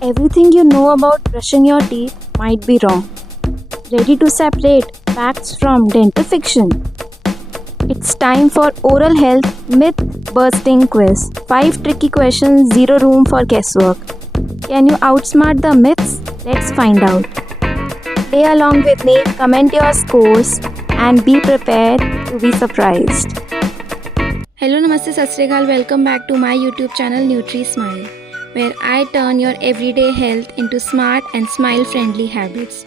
Everything you know about brushing your teeth might be wrong. Ready to separate facts from dental fiction? It's time for Oral Health Myth Busting Quiz. 5 tricky questions, 0 room for guesswork. Can you outsmart the myths? Let's find out. Play along with me, comment your scores, and be prepared to be surprised. Hello, Namaste, Sat Sri Akal. Welcome back to my YouTube channel Nutri Smile, where I turn your everyday health into smart and smile-friendly habits.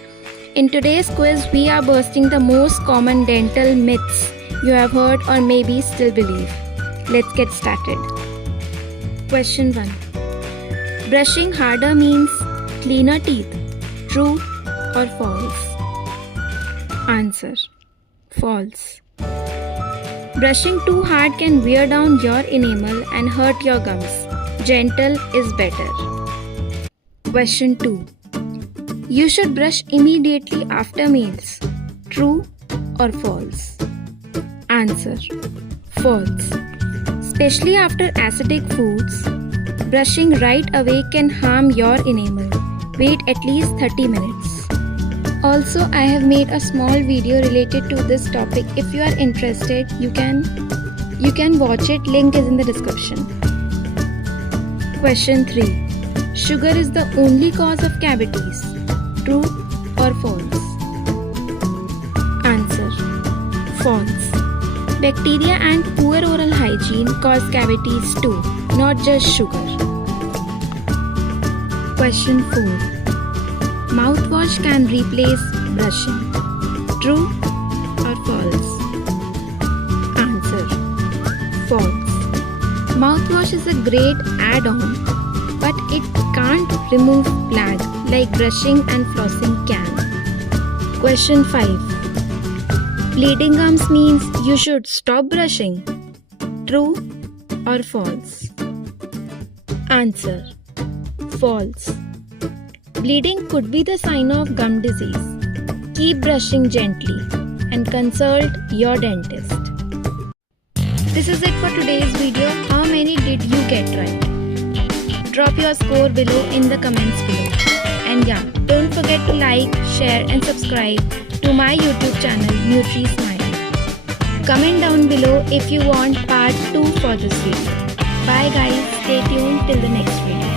In today's quiz, we are bursting the most common dental myths you have heard or maybe still believe. Let's get started. Question 1. Brushing harder means cleaner teeth. True or false? Answer. False. Brushing too hard can wear down your enamel and hurt your gums. Gentle is better. Question 2. You should brush immediately after meals. True or false? Answer. False. Especially after acidic foods, brushing right away can harm your enamel. Wait at least 30 minutes. Also, I have made a small video related to this topic. If you are interested, you can watch it. Link is in the description. Question 3. Sugar is the only cause of cavities. True or false? Answer. False. Bacteria and poor oral hygiene cause cavities too, not just sugar. Question 4. Mouthwash can replace brushing. True or false? Answer. False. Mouthwash is a great add-on, but it can't remove plaque like brushing and flossing can. Question 5. Bleeding gums means you should stop brushing. True or false? Answer. False. Bleeding could be the sign of gum disease. Keep brushing gently and consult your dentist. This is it for today's video. How many did you get right? Drop your score below in the comments below. And yeah, don't forget to like, share and subscribe to my YouTube channel Nutri Smile. Comment down below if you want part 2 for this video. Bye guys, stay tuned till the next video.